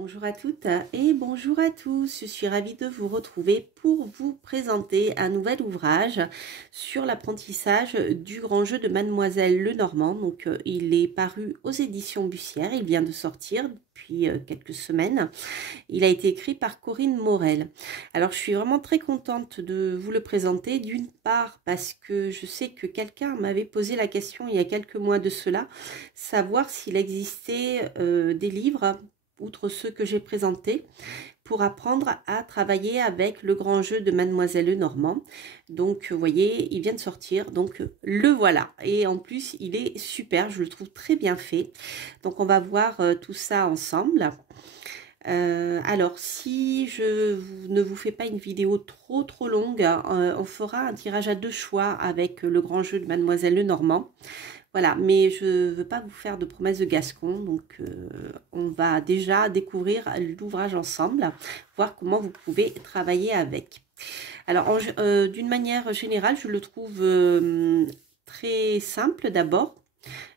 Bonjour à toutes et bonjour à tous. Je suis ravie de vous retrouver pour vous présenter un nouvel ouvrage sur l'apprentissage du grand jeu de Mademoiselle Lenormand. Donc, il est paru aux éditions Bussière. Il vient de sortir depuis quelques semaines. Il a été écrit par Corinne Morel. Alors, je suis vraiment très contente de vous le présenter. D'une part, parce que je sais que quelqu'un m'avait posé la question il y a quelques mois de cela, savoir s'il existait des livres outre ceux que j'ai présentés, pour apprendre à travailler avec le grand jeu de Mademoiselle Lenormand. Donc, vous voyez, il vient de sortir, donc le voilà. Et en plus, il est super, je le trouve très bien fait. Donc, on va voir tout ça ensemble. Alors, si ne vous fais pas une vidéo trop longue, on fera un tirage à deux choix avec le grand jeu de Mademoiselle Lenormand. Voilà, mais je ne veux pas vous faire de promesses de Gascon, donc on va déjà découvrir l'ouvrage ensemble, voir comment vous pouvez travailler avec. Alors, d'une manière générale, je le trouve très simple d'abord,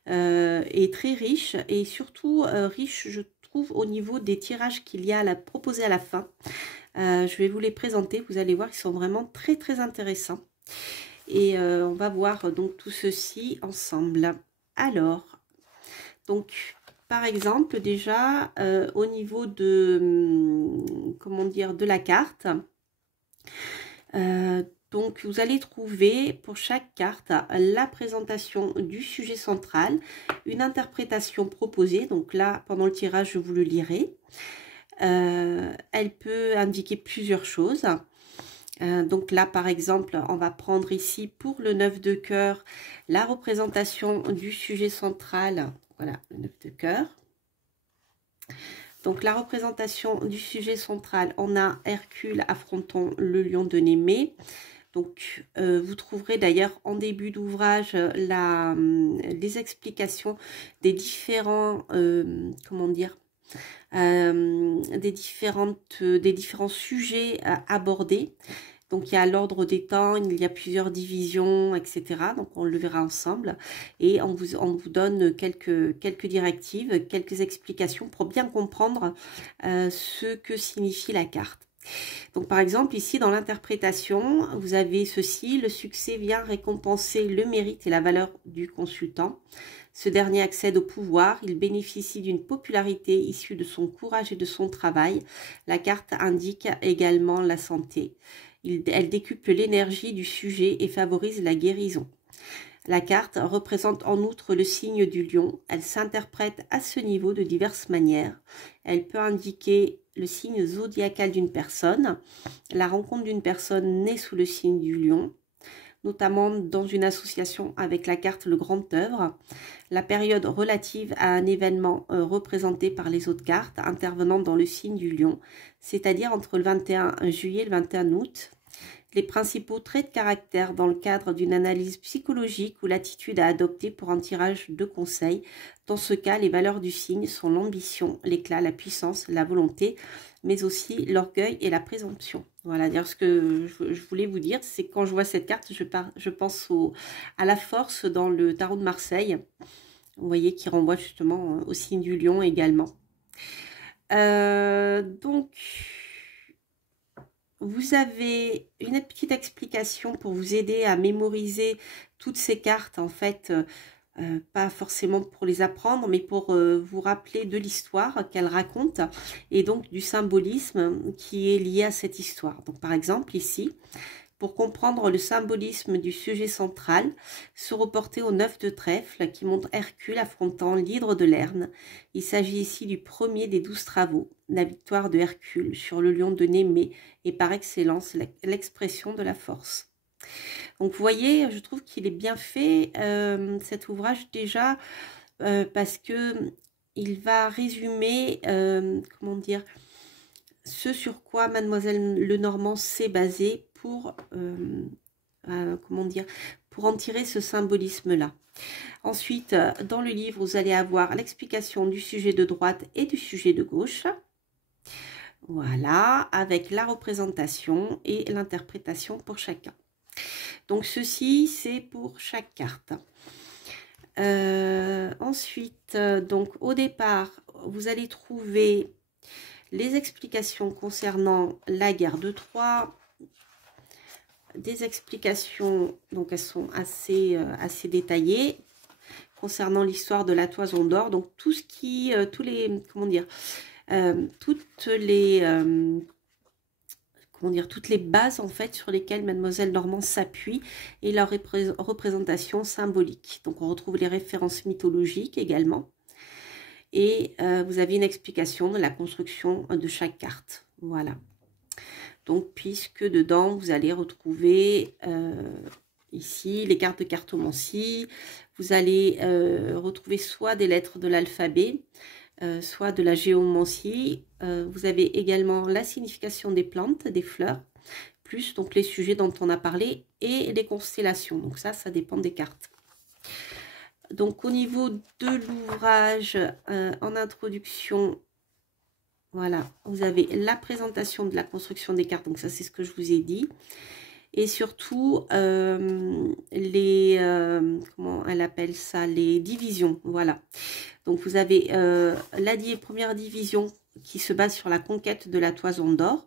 et très riche, et surtout riche, je trouve, au niveau des tirages qu'il y a à proposer à la fin. Je vais vous les présenter, vous allez voir, ils sont vraiment très intéressants. Et on va voir donc tout ceci ensemble. Alors, donc par exemple déjà au niveau de comment dire, de la carte, donc vous allez trouver pour chaque carte la présentation du sujet central, une interprétation proposée. Donc là, pendant le tirage, je vous le lirai. Elle peut indiquer plusieurs choses. Donc là, par exemple, on va prendre ici pour le 9 de cœur la représentation du sujet central. Voilà, le 9 de cœur. Donc la représentation du sujet central, on a Hercule affrontant le lion de Némée. Donc vous trouverez d'ailleurs en début d'ouvrage les explications des différents, comment dire, des différents sujets abordés. Donc, il y a l'ordre des temps, il y a plusieurs divisions, etc. Donc, on le verra ensemble. Et on vous donne quelques directives, quelques explications pour bien comprendre ce que signifie la carte. Donc, par exemple, ici, dans l'interprétation, vous avez ceci. Le succès vient récompenser le mérite et la valeur du consultant. Ce dernier accède au pouvoir, il bénéficie d'une popularité issue de son courage et de son travail. La carte indique également la santé. Elle décuple l'énergie du sujet et favorise la guérison. La carte représente en outre le signe du lion. Elle s'interprète à ce niveau de diverses manières. Elle peut indiquer le signe zodiacal d'une personne, la rencontre d'une personne née sous le signe du lion, notamment dans une association avec la carte Le Grand Œuvre, la période relative à un événement représenté par les autres cartes intervenant dans le signe du lion, c'est-à-dire entre le 21 juillet et le 21 août, les principaux traits de caractère dans le cadre d'une analyse psychologique ou l'attitude à adopter pour un tirage de conseils. Dans ce cas, les valeurs du signe sont l'ambition, l'éclat, la puissance, la volonté, mais aussi l'orgueil et la présomption. Voilà, dire ce que je voulais vous dire, c'est quand je vois cette carte, je pense à la force dans le tarot de Marseille. Vous voyez, qui renvoie justement au signe du lion également. Donc, vous avez une petite explication pour vous aider à mémoriser toutes ces cartes, en fait, pas forcément pour les apprendre, mais pour vous rappeler de l'histoire qu'elles racontent et donc du symbolisme qui est lié à cette histoire. Donc, par exemple, ici, pour comprendre le symbolisme du sujet central, se reporter au 9 de trèfle qui montre Hercule affrontant l'hydre de Lerne. Il s'agit ici du premier des 12 travaux, la victoire de Hercule sur le lion de Némée et par excellence l'expression de la force. Donc vous voyez, je trouve qu'il est bien fait cet ouvrage déjà parce que il va résumer, comment dire, ce sur quoi Mademoiselle Lenormand s'est basée pour, comment dire, pour en tirer ce symbolisme-là. Ensuite, dans le livre, vous allez avoir l'explication du sujet de droite et du sujet de gauche. Voilà, avec la représentation et l'interprétation pour chacun. Donc, ceci, c'est pour chaque carte. Ensuite, donc, au départ, vous allez trouver les explications concernant la guerre de Troie, des explications, donc elles sont assez détaillées, concernant l'histoire de la Toison d'Or, donc tout ce qui, tous les, comment dire, toutes les toutes les bases en fait sur lesquelles Mademoiselle Normand s'appuie et leur représentation symbolique. Donc on retrouve les références mythologiques également. Et vous avez une explication de la construction de chaque carte. Voilà. Donc puisque dedans vous allez retrouver ici les cartes de cartomancie, vous allez retrouver soit des lettres de l'alphabet, soit de la géomancie. Vous avez également la signification des plantes, des fleurs, plus donc les sujets dont on a parlé et les constellations. Donc ça dépend des cartes. Donc au niveau de l'ouvrage, en introduction, voilà, vous avez la présentation de la construction des cartes. Donc ça c'est ce que je vous ai dit. Et surtout comment elle appelle ça, les divisions, voilà. Donc vous avez la première division qui se base sur la conquête de la Toison d'Or,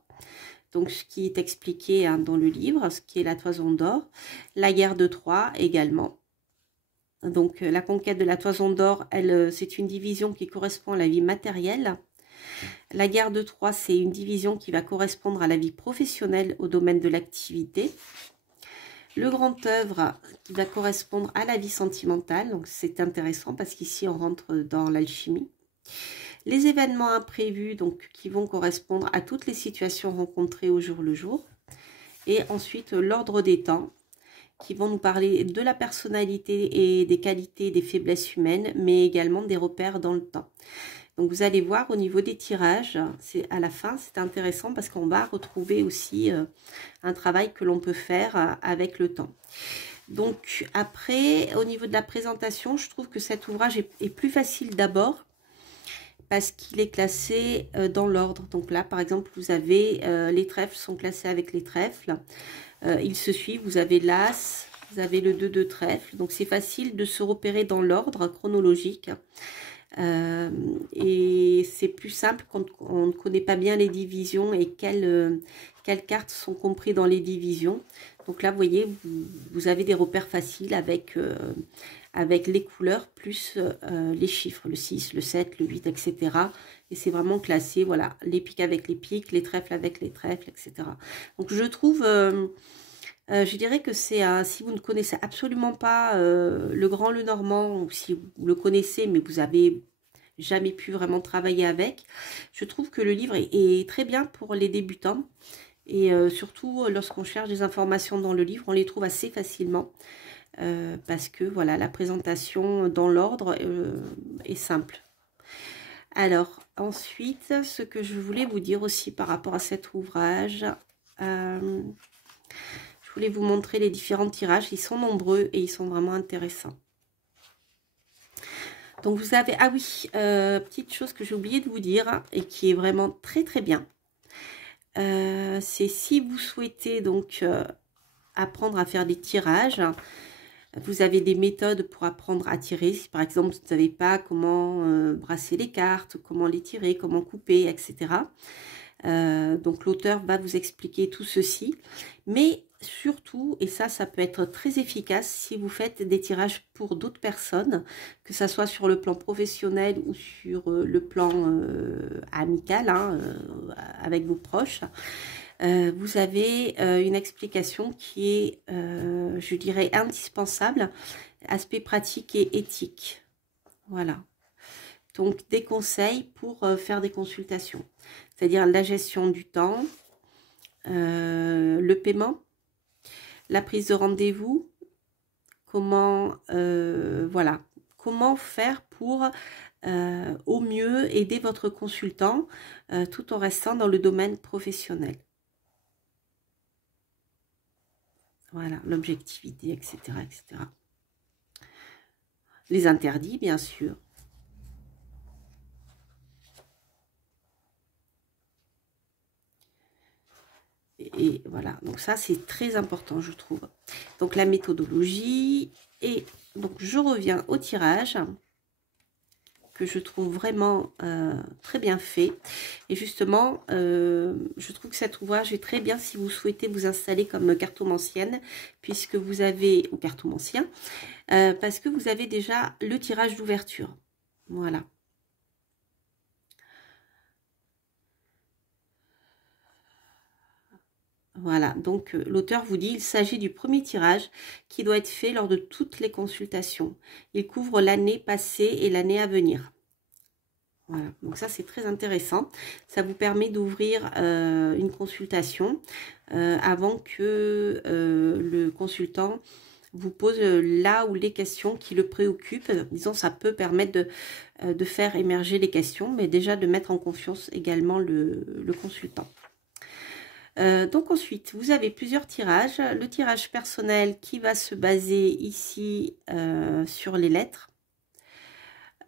donc ce qui est expliqué hein, dans le livre, ce qui est la Toison d'Or, la guerre de Troie également. Donc la conquête de la Toison d'Or, c'est une division qui correspond à la vie matérielle. La guerre de Troie, c'est une division qui va correspondre à la vie professionnelle au domaine de l'activité. Le grand œuvre qui va correspondre à la vie sentimentale, donc c'est intéressant parce qu'ici on rentre dans l'alchimie. Les événements imprévus, donc qui vont correspondre à toutes les situations rencontrées au jour le jour. Et ensuite l'ordre des temps, qui vont nous parler de la personnalité et des qualités, des faiblesses humaines, mais également des repères dans le temps. Donc vous allez voir au niveau des tirages, à la fin c'est intéressant parce qu'on va retrouver aussi un travail que l'on peut faire avec le temps. Donc après, au niveau de la présentation, je trouve que cet ouvrage est plus facile d'abord parce qu'il est classé dans l'ordre. Donc là par exemple vous avez les trèfles sont classés avec les trèfles, ils se suivent, vous avez l'as, vous avez le 2 de trèfle, donc c'est facile de se repérer dans l'ordre chronologique. Et c'est plus simple quand on ne connaît pas bien les divisions et quelles cartes sont comprises dans les divisions. Donc là, vous voyez, vous avez des repères faciles avec les couleurs plus les chiffres, le 6, le 7, le 8, etc. Et c'est vraiment classé, voilà, les pics avec les pics, les trèfles avec les trèfles, etc. Donc je trouve... je dirais que c'est si vous ne connaissez absolument pas le Grand Lenormand, ou si vous le connaissez mais vous avez jamais pu vraiment travailler avec, je trouve que le livre est très bien pour les débutants. Et surtout lorsqu'on cherche des informations dans le livre, on les trouve assez facilement. Parce que voilà, la présentation dans l'ordre est simple. Alors ensuite, ce que je voulais vous dire aussi par rapport à cet ouvrage, je voulais vous montrer les différents tirages. Ils sont nombreux et ils sont vraiment intéressants. Donc vous avez, ah oui, petite chose que j'ai oublié de vous dire et qui est vraiment très très bien. C'est si vous souhaitez donc apprendre à faire des tirages, vous avez des méthodes pour apprendre à tirer. Si par exemple vous ne savez pas comment brasser les cartes, comment les tirer, comment couper, etc. Donc l'auteur va vous expliquer tout ceci. Mais surtout, et ça peut être très efficace si vous faites des tirages pour d'autres personnes, que ça soit sur le plan professionnel ou sur le plan amical, hein, avec vos proches. Vous avez une explication qui est, je dirais, indispensable, aspect pratique et éthique. Voilà. Donc, des conseils pour faire des consultations. C'est-à-dire la gestion du temps, le paiement, la prise de rendez-vous, comment, voilà, comment faire pour au mieux aider votre consultant tout en restant dans le domaine professionnel. Voilà, l'objectivité, etc., etc. Les interdits, bien sûr. Et voilà, donc ça c'est très important je trouve. Donc la méthodologie, et donc je reviens au tirage. que je trouve vraiment très bien fait. Et justement, je trouve que cet ouvrage est très bien si vous souhaitez vous installer comme cartomancienne, puisque vous avez, ou cartomancien, parce que vous avez déjà le tirage d'ouverture. Voilà. Voilà, donc l'auteur vous dit, il s'agit du premier tirage qui doit être fait lors de toutes les consultations. Il couvre l'année passée et l'année à venir. Voilà, donc ça c'est très intéressant. Ça vous permet d'ouvrir une consultation avant que le consultant vous pose là ou les questions qui le préoccupent. Disons, ça peut permettre de faire émerger les questions, mais déjà de mettre en confiance également le consultant. Donc ensuite, vous avez plusieurs tirages. Le tirage personnel qui va se baser ici sur les lettres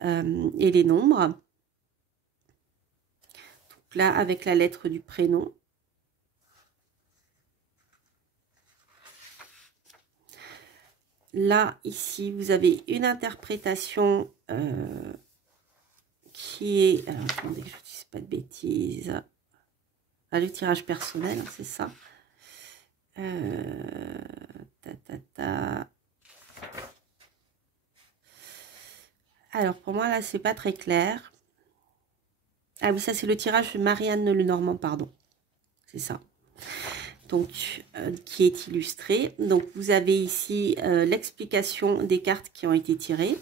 et les nombres. Donc là, avec la lettre du prénom. Là, ici, vous avez une interprétation qui est... Alors, attendez que je ne dise pas de bêtises. Ah, le tirage personnel, c'est ça. Alors, pour moi, là, c'est pas très clair. Ah oui, ça, c'est le tirage de Marianne Lenormand, pardon. C'est ça. Donc, qui est illustré. Donc, vous avez ici l'explication des cartes qui ont été tirées.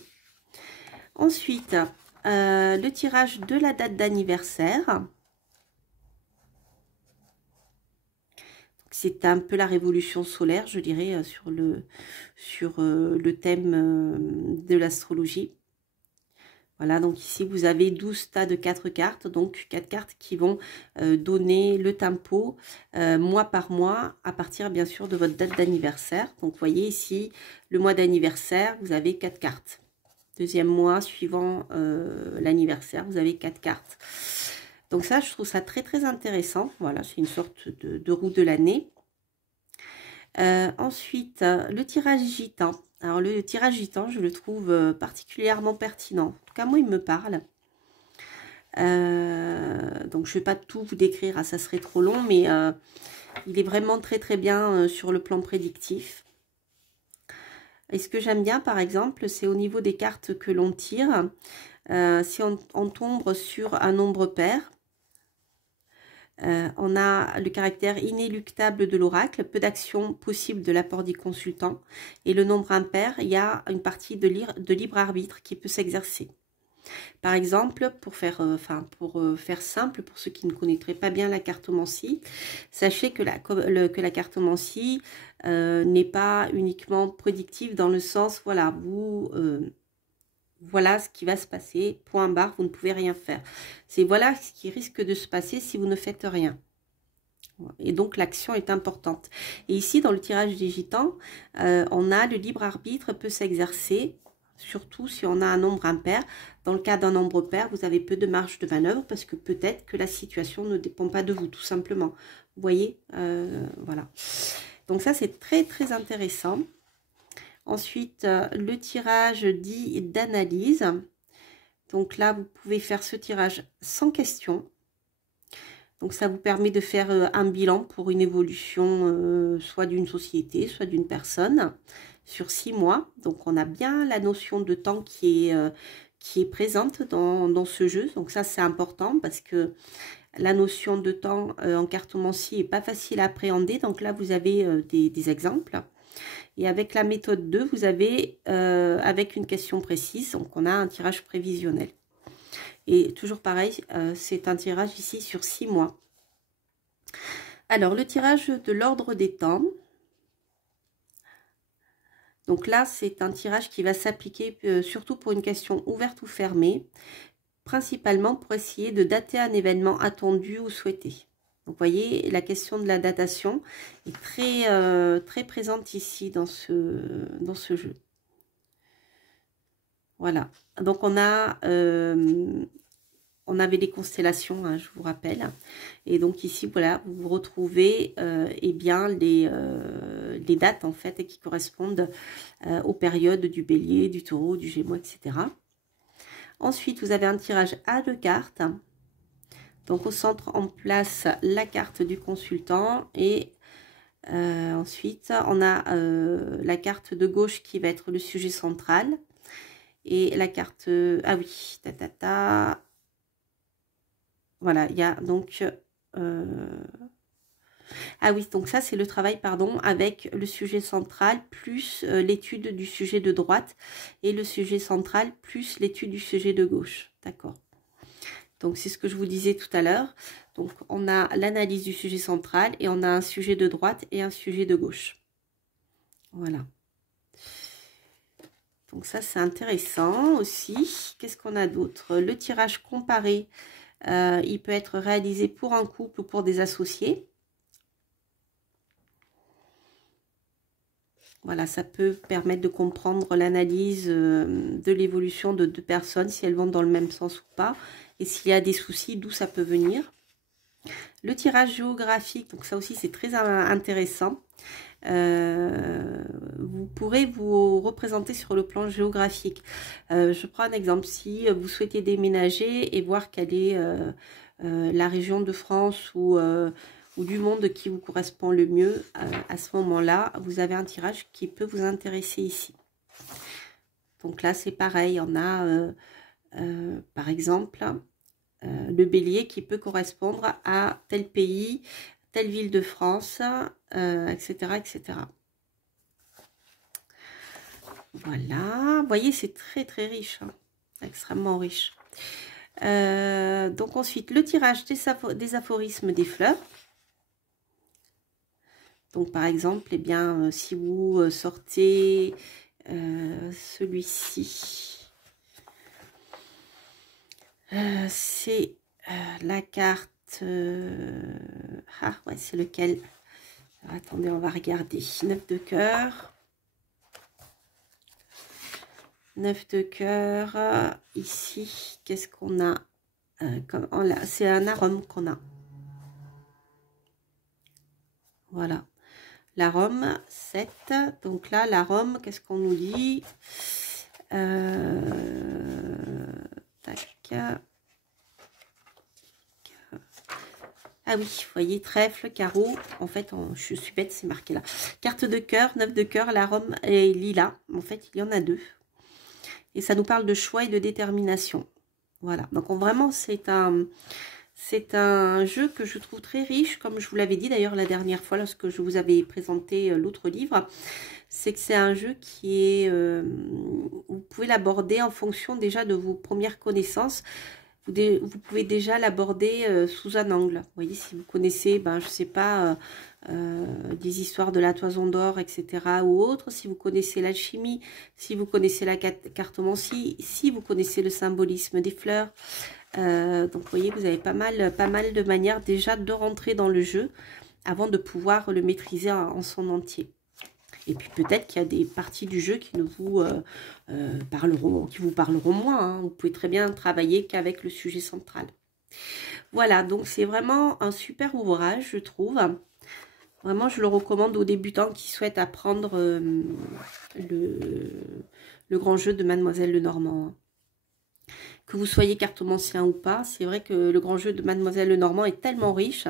Ensuite, le tirage de la date d'anniversaire. C'est un peu la révolution solaire, je dirais, sur le thème de l'astrologie. Voilà, donc ici, vous avez 12 tas de 4 cartes, donc 4 cartes qui vont donner le tempo mois par mois, à partir, bien sûr, de votre date d'anniversaire. Donc, vous voyez ici, le mois d'anniversaire, vous avez 4 cartes. Deuxième mois, suivant l'anniversaire, vous avez 4 cartes. Donc ça, je trouve ça très, très intéressant. Voilà, c'est une sorte de roue de l'année. Ensuite, le tirage gitan. Alors, le tirage gitan, je le trouve particulièrement pertinent. En tout cas, moi, il me parle. Donc, je ne vais pas tout vous décrire, ça serait trop long, mais il est vraiment très, très bien sur le plan prédictif. Et ce que j'aime bien, par exemple, c'est au niveau des cartes que l'on tire. Si on tombe sur un nombre pair, on a le caractère inéluctable de l'oracle, peu d'action possible de l'apport du consultant. Et le nombre impair, il y a une partie de libre arbitre qui peut s'exercer. Par exemple, pour faire simple, pour ceux qui ne connaîtraient pas bien la cartomancie, sachez que la cartomancie n'est pas uniquement prédictive dans le sens, voilà, voilà ce qui va se passer, point barre, vous ne pouvez rien faire. C'est voilà ce qui risque de se passer si vous ne faites rien. Et donc l'action est importante. Et ici, dans le tirage des gitans, on a le libre arbitre peut s'exercer, surtout si on a un nombre impair. Dans le cas d'un nombre pair, vous avez peu de marge de manœuvre parce que peut-être que la situation ne dépend pas de vous, tout simplement. Vous voyez, voilà. Donc ça, c'est très, très intéressant. Ensuite, le tirage dit d'analyse. Donc là, vous pouvez faire ce tirage sans question. Donc ça vous permet de faire un bilan pour une évolution soit d'une société, soit d'une personne sur 6 mois. Donc on a bien la notion de temps qui est présente dans ce jeu. Donc ça, c'est important parce que la notion de temps en cartomancie n'est pas facile à appréhender. Donc là, vous avez des exemples. Et avec la méthode 2, vous avez, avec une question précise, donc on a un tirage prévisionnel. Et toujours pareil, c'est un tirage ici sur 6 mois. Alors, le tirage de l'ordre des temps. Donc là, c'est un tirage qui va s'appliquer surtout pour une question ouverte ou fermée, principalement pour essayer de dater un événement attendu ou souhaité. Donc, vous voyez, la question de la datation est très, très présente ici dans ce jeu. Voilà. Donc, on avait les constellations, hein, je vous rappelle. Et donc, ici, voilà, vous retrouvez eh bien, les dates, en fait, qui correspondent aux périodes du bélier, du taureau, du gémeaux, etc. Ensuite, vous avez un tirage à 2 cartes. Donc, au centre, on place la carte du consultant et ensuite, on a la carte de gauche qui va être le sujet central. Et la carte... ah oui, Voilà, il y a donc... ah oui, donc ça, c'est le travail, pardon, avec le sujet central plus l'étude du sujet de droite et le sujet central plus l'étude du sujet de gauche. D'accord. Donc, c'est ce que je vous disais tout à l'heure. Donc, on a l'analyse du sujet central et on a un sujet de droite et un sujet de gauche. Voilà. Donc, ça, c'est intéressant aussi. Qu'est-ce qu'on a d'autre? Le tirage comparé, il peut être réalisé pour un couple ou pour des associés. Voilà, ça peut permettre de comprendre l'analyse de l'évolution de deux personnes, si elles vont dans le même sens ou pas, et s'il y a des soucis, d'où ça peut venir. Le tirage géographique, donc ça aussi c'est très intéressant. Vous pourrez vous représenter sur le plan géographique. Je prends un exemple, si vous souhaitez déménager et voir quelle est la région de France ou du monde qui vous correspond le mieux, à ce moment-là, vous avez un tirage qui peut vous intéresser ici. Donc là, c'est pareil, on a par exemple le bélier qui peut correspondre à tel pays, telle ville de France, etc., etc. Voilà, vous voyez, c'est très très riche, hein, extrêmement riche. Donc ensuite, le tirage des aphorismes des fleurs. Donc par exemple, eh bien, si vous sortez celui-ci, c'est la carte... ah ouais, c'est lequel? Alors, attendez, on va regarder. 9 de cœur. 9 de cœur. Ici, qu'est-ce qu'on a? C'est un arôme qu'on a. Voilà. L'arôme, 7. Donc là, l'arôme, qu'est-ce qu'on nous dit? Tac. Ah oui, vous voyez, trèfle, carreau. En fait, je suis bête, c'est marqué là. Carte de cœur, 9 de cœur, l'arôme et lilas. En fait, il y en a 2. Et ça nous parle de choix et de détermination. Voilà. Donc, vraiment, c'est un jeu que je trouve très riche, comme je vous l'avais dit d'ailleurs la dernière fois lorsque je vous avais présenté l'autre livre. C'est que c'est un jeu qui est... vous pouvez l'aborder en fonction déjà de vos premières connaissances. Vous pouvez déjà l'aborder sous un angle. Vous voyez, si vous connaissez, ben, je ne sais pas, des histoires de la toison d'or, etc. ou autre, si vous connaissez l'alchimie, si vous connaissez la cartomancie, si vous connaissez le symbolisme des fleurs. Donc, vous voyez, vous avez pas mal de manières déjà de rentrer dans le jeu avant de pouvoir le maîtriser en son entier. Et puis peut-être qu'il y a des parties du jeu qui ne vous parleront moins. Hein. Vous pouvez très bien travailler qu'avec le sujet central. Voilà, donc c'est vraiment un super ouvrage, je trouve. Vraiment, je le recommande aux débutants qui souhaitent apprendre le grand jeu de Mademoiselle Lenormand. Que vous soyez cartomancien ou pas, c'est vrai que le grand jeu de Mademoiselle Lenormand est tellement riche.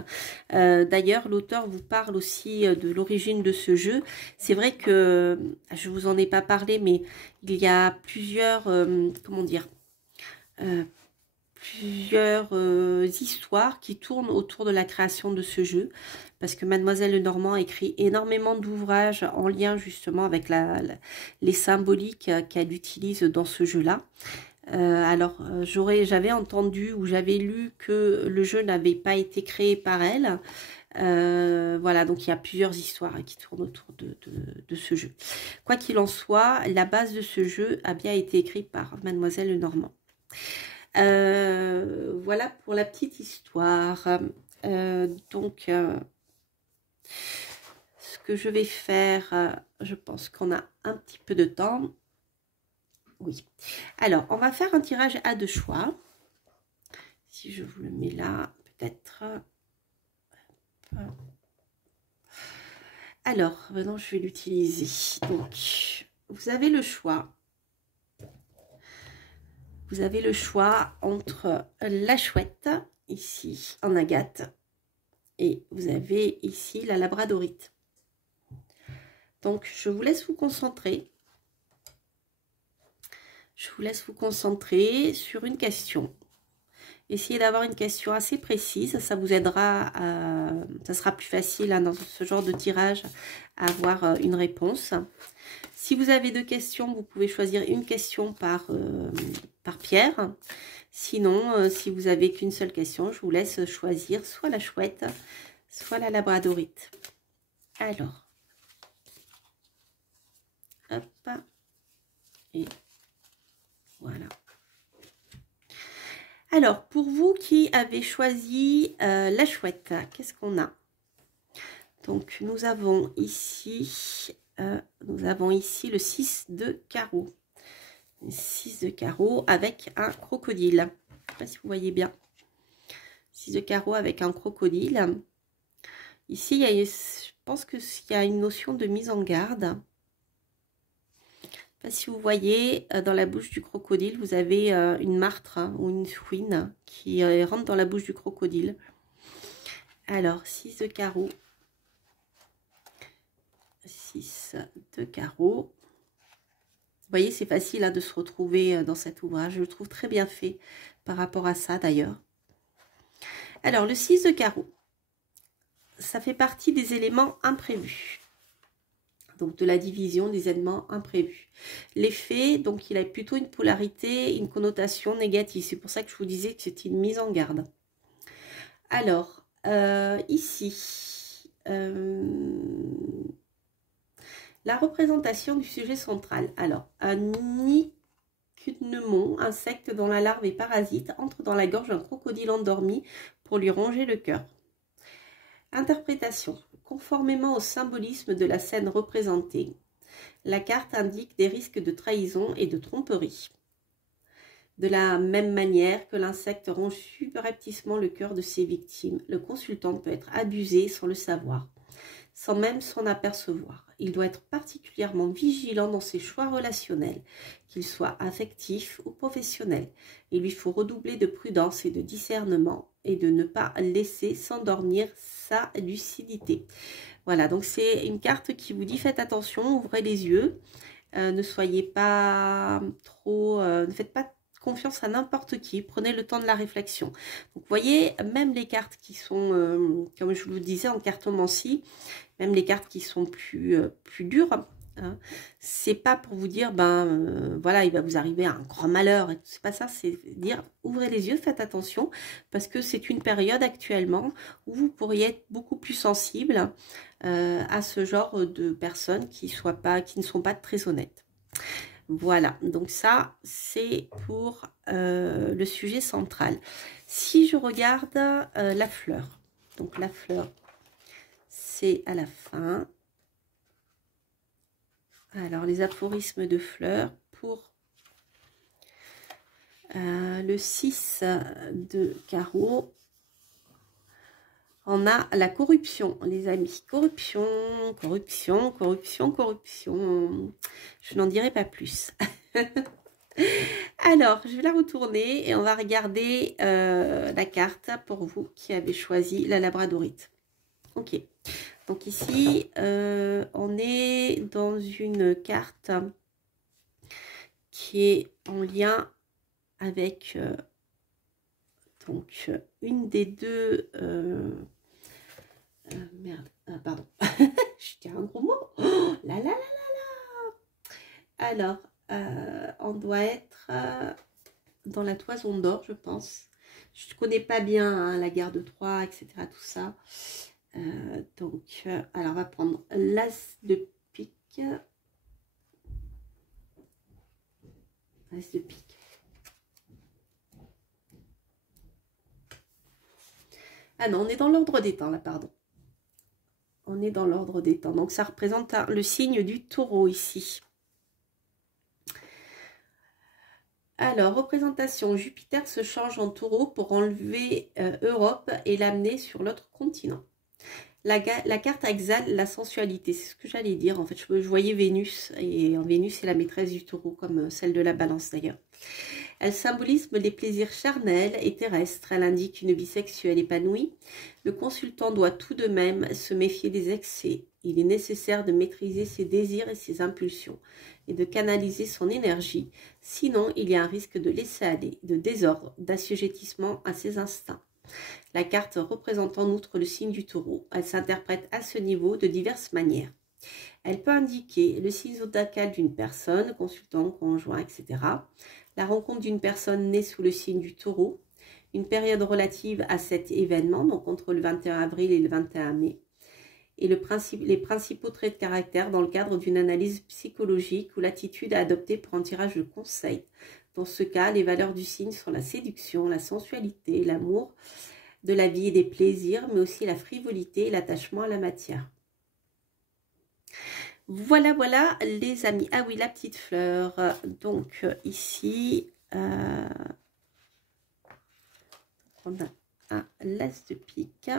D'ailleurs, l'auteur vous parle aussi de l'origine de ce jeu. C'est vrai que, je vous en ai pas parlé, mais il y a plusieurs, comment dire, plusieurs histoires qui tournent autour de la création de ce jeu. Parce que Mademoiselle Lenormand a écrit énormément d'ouvrages en lien justement avec les symboliques qu'elle utilise dans ce jeu-là. Alors, j'avais entendu ou j'avais lu que le jeu n'avait pas été créé par elle. Voilà, donc il y a plusieurs histoires qui tournent autour de ce jeu. Quoi qu'il en soit, la base de ce jeu a bien été écrite par Mademoiselle Lenormand. Voilà pour la petite histoire. Donc, ce que je vais faire, je pense qu'on a un petit peu de temps. Oui. Alors, on va faire un tirage à 2 choix. Si je vous le mets là, peut-être. Alors, maintenant, je vais l'utiliser. Donc, vous avez le choix Vous avez le choix entre la chouette, ici, en agate, et vous avez ici la labradorite. Donc, je vous laisse vous concentrer. Je vous laisse vous concentrer sur une question. Essayez d'avoir une question assez précise, ça vous aidera, ça sera plus facile hein, dans ce genre de tirage à avoir une réponse. Si vous avez 2 questions, vous pouvez choisir une question par pierre. Sinon, si vous n'avez qu'une seule question, je vous laisse choisir soit la chouette, soit la labradorite. Alors, hop, et voilà. Alors, pour vous qui avez choisi la chouette, qu'est-ce qu'on a? Donc, nous avons ici le 6 de carreau. 6 de carreau avec un crocodile. Je ne sais pas si vous voyez bien. 6 de carreau avec un crocodile. Ici, je pense qu'il y a une notion de mise en garde. Si vous voyez, dans la bouche du crocodile, vous avez une martre hein, ou une fouine qui rentre dans la bouche du crocodile. Alors, 6 de carreau. 6 de carreau. Vous voyez, c'est facile hein, de se retrouver dans cet ouvrage. Je le trouve très bien fait par rapport à ça, d'ailleurs. Alors, le 6 de carreau, ça fait partie des éléments imprévus. Donc, de la division des éléments imprévus. L'effet, donc, il a plutôt une polarité, une connotation négative. C'est pour ça que je vous disais que c'était une mise en garde. Alors, ici, la représentation du sujet central. Alors, un ichneumon, insecte dont la larve est parasite, entre dans la gorge d'un crocodile endormi pour lui ronger le cœur. Interprétation. Conformément au symbolisme de la scène représentée, la carte indique des risques de trahison et de tromperie. De la même manière que l'insecte ronge subrepticement le cœur de ses victimes, le consultant peut être abusé sans le savoir, sans même s'en apercevoir. Il doit être particulièrement vigilant dans ses choix relationnels, qu'ils soient affectifs ou professionnels. Il lui faut redoubler de prudence et de discernement et de ne pas laisser s'endormir sa lucidité. Voilà, donc c'est une carte qui vous dit faites attention, ouvrez les yeux, ne soyez pas trop, ne faites pas confiance à n'importe qui, prenez le temps de la réflexion. Donc vous voyez, même les cartes qui sont, comme je vous le disais en cartomancie, même les cartes qui sont plus dures, hein, c'est pas pour vous dire, voilà, il va vous arriver un grand malheur, c'est pas ça, c'est dire, ouvrez les yeux, faites attention, parce que c'est une période actuellement où vous pourriez être beaucoup plus sensible à ce genre de personnes qui ne sont pas très honnêtes. Voilà, donc ça, c'est pour le sujet central. Si je regarde la fleur, donc la fleur, c'est à la fin. Alors, les aphorismes de fleurs pour le 6 de carreau. On a la corruption, les amis. Corruption, corruption, corruption, corruption. Je n'en dirai pas plus. Alors, je vais la retourner et on va regarder la carte pour vous qui avez choisi la labradorite. Ok. Donc ici, on est dans une carte qui est en lien avec donc une des deux... merde, pardon, je tiens un gros mot. Oh, là là là là là. Alors, on doit être dans la toison d'or, je pense. Je ne connais pas bien hein, la guerre de Troie, etc. Tout ça. Donc, alors on va prendre l'as de pique. As de pique. Ah non, on est dans l'ordre des temps là, pardon. On est dans l'ordre des temps. Donc, ça représente le signe du taureau ici. Alors, représentation. Jupiter se change en taureau pour enlever Europe et l'amener sur l'autre continent. La carte exale la sensualité. C'est ce que j'allais dire. En fait, je voyais Vénus. Et Vénus est la maîtresse du taureau, comme celle de la balance d'ailleurs. Elle symbolise les plaisirs charnels et terrestres. Elle indique une vie sexuelle épanouie. Le consultant doit tout de même se méfier des excès. Il est nécessaire de maîtriser ses désirs et ses impulsions et de canaliser son énergie. Sinon, il y a un risque de laisser aller, de désordre, d'assujettissement à ses instincts. La carte représente en outre le signe du taureau. Elle s'interprète à ce niveau de diverses manières. Elle peut indiquer le signe zodiacal d'une personne, consultant, conjoint, etc. La rencontre d'une personne née sous le signe du taureau. Une période relative à cet événement, donc entre le 21 avril et le 21 mai. Et les principaux traits de caractère dans le cadre d'une analyse psychologique ou l'attitude à adopter pour un tirage de conseil. Dans ce cas, les valeurs du signe sont la séduction, la sensualité, l'amour de la vie et des plaisirs, mais aussi la frivolité et l'attachement à la matière. Voilà, voilà les amis. Ah oui, la petite fleur. Donc ici, on a un l'as de pique.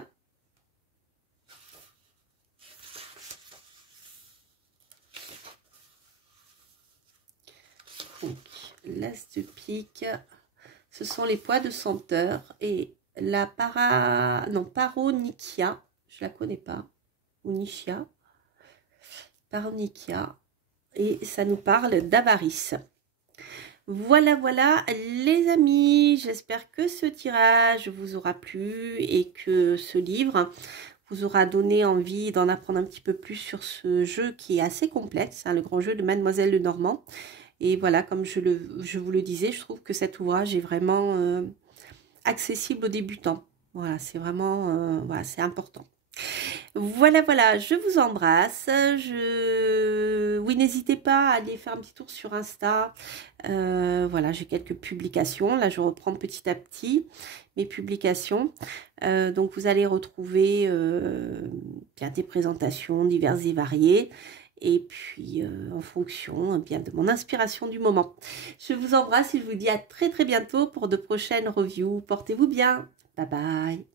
Donc, l'as de pique, ce sont les pois de senteur et la paronychia, je la connais pas, ou nichia, paronychia, et ça nous parle d'avarice. Voilà, voilà les amis, j'espère que ce tirage vous aura plu et que ce livre vous aura donné envie d'en apprendre un petit peu plus sur ce jeu qui est assez complexe, hein, le grand jeu de Mademoiselle Lenormand. Et voilà, comme je vous le disais, je trouve que cet ouvrage est vraiment accessible aux débutants. Voilà, c'est vraiment, voilà, c'est important. Voilà, voilà, je vous embrasse. Oui, n'hésitez pas à aller faire un petit tour sur Insta. Voilà, j'ai quelques publications. Là, je reprends petit à petit mes publications. Donc, vous allez retrouver bien des présentations diverses et variées. Et puis, en fonction bien de mon inspiration du moment. Je vous embrasse et je vous dis à très très bientôt pour de prochaines reviews. Portez-vous bien. Bye bye.